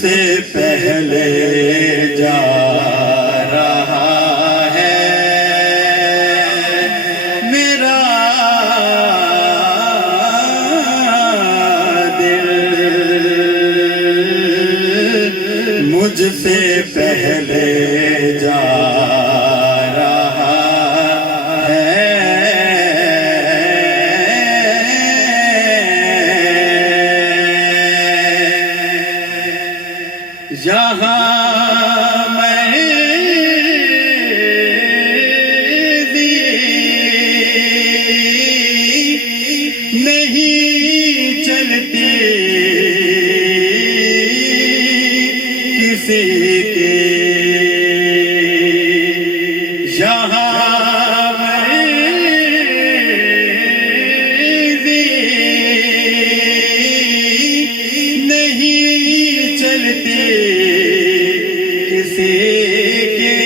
سے پہلے جا رہا ہے میرا دل، مجھ سے پہلے جا رہا ہے یہاں میں نہیں چلتی کسی کی، یہاں میں نہیں چلتی کسی کی،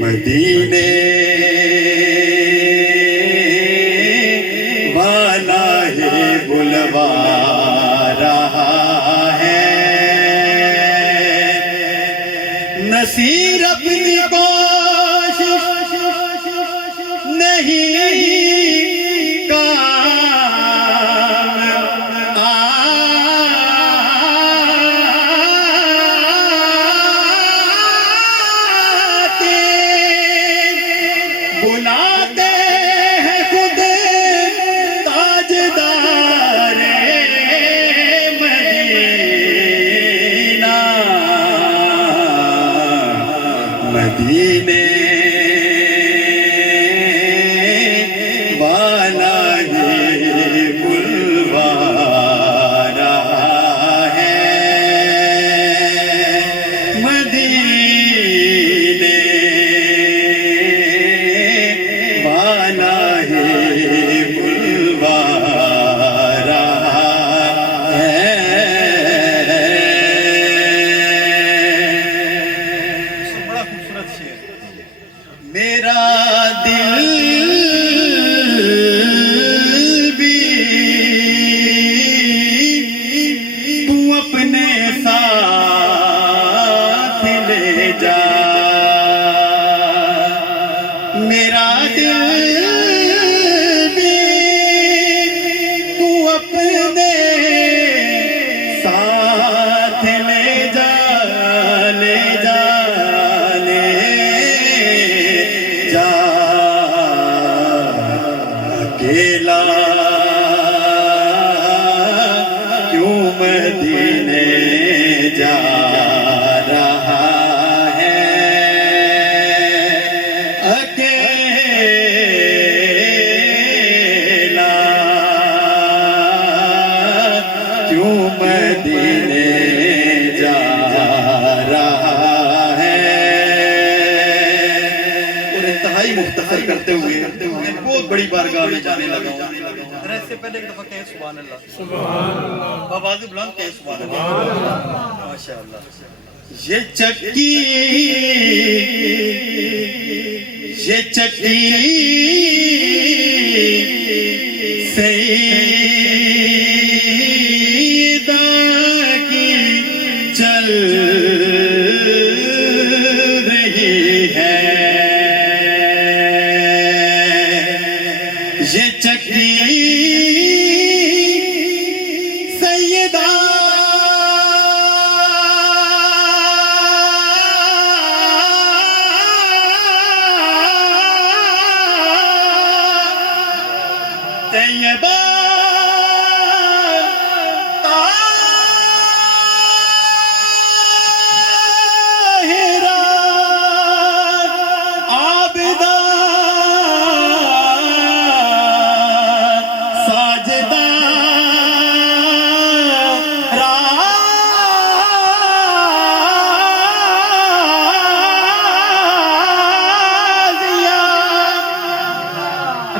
مدینے والا ہی بلوا رہا ہے، نصیر اپنی کوشش نہیں بلاتے ہیں خود تاجدار مدینہ، مدینے والا ہی بلوا رہا ہے، مدینے والا ہی بلوا رہا ہے۔ بڑا خوبصورت شعر، میرا دل بھی تو اپنے ساتھ لے جا، میرا دل بھی تو اپنے ساتھ لے جا، لے جا، لے جا، اکیلا کیوں مدینے جا رہا ہے، اکیلا کیوں مدینے جا رہا ہے، اور انتہائی مختصر کرتے ہوئے بہت بڑی بارگاہ میں جانے لگا ہوں۔ ذرا اس سے پہلے ایک دفعہ کہیں سبحان اللہ، سبحان اللہ، آواز بلند کہیں سبحان اللہ، ماشاءاللہ۔ یہ چکی سیدہ کی چل رہی ہے، یہ چکی سیدہ طیبہ طاہرہ عابدہ ساجدہ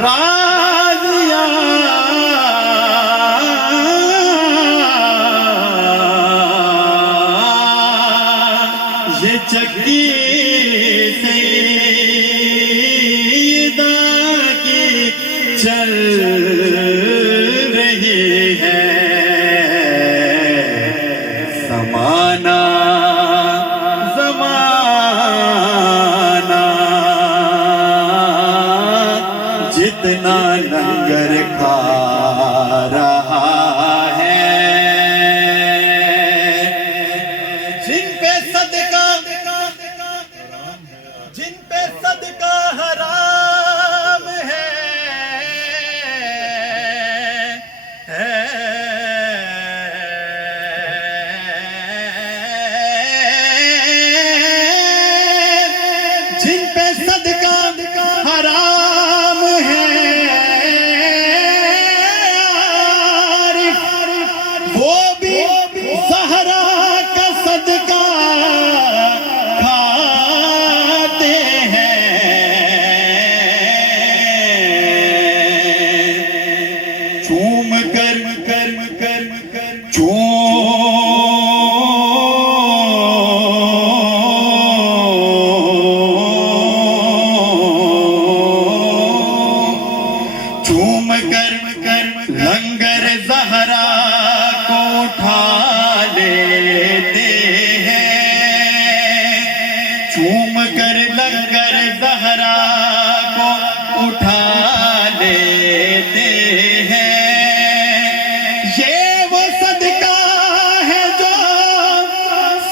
راضیہ یہ چکی سیدہ کی چل رہی ہے، جن پہ صدقہ حرام ہے جن پہ صدقہ حرام ہے وہ بھی زہرا کا صدقہ کھاتے ہیں چوم کر لنگر زہرا کو اٹھا لیتے ہیں چوم کر لنگر زہرا کو اٹھا لیتے ہیں یہ وہ صدقہ ہے جو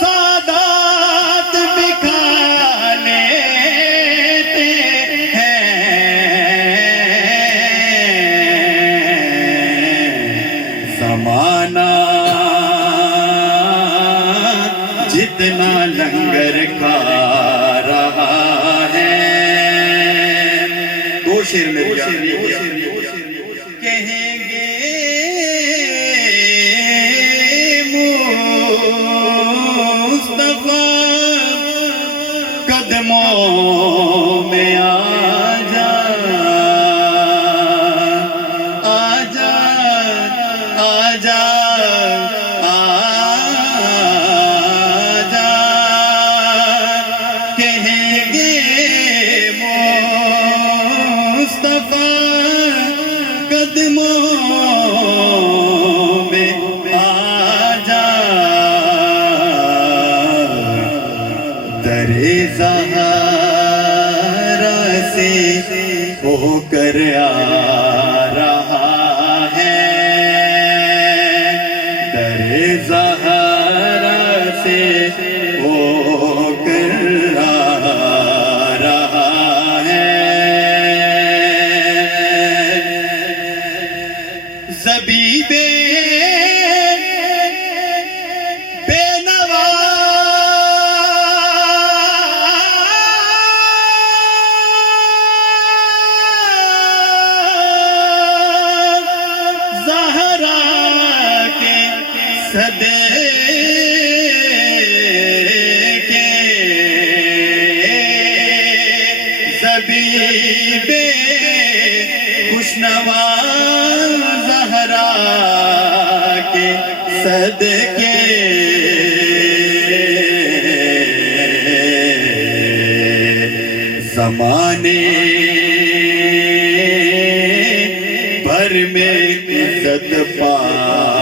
سادات بکھا لیتے ہیں زمانہ جتنا لنگر کھا رہا ہے دو شعر میں کہیں گے مصطفیٰ قدموں میں آ جا کہیں گے مصطفیٰ قدموں میں آ جا در زہرا سے ہو کر آ رہا ہے در زہرا سے ہو کر آ رہا ہے زبیبے بے نوا زہرا کے صدقے زبیبے خوشنوا زہرا کے صدقے زمانے بھر میں عزت پا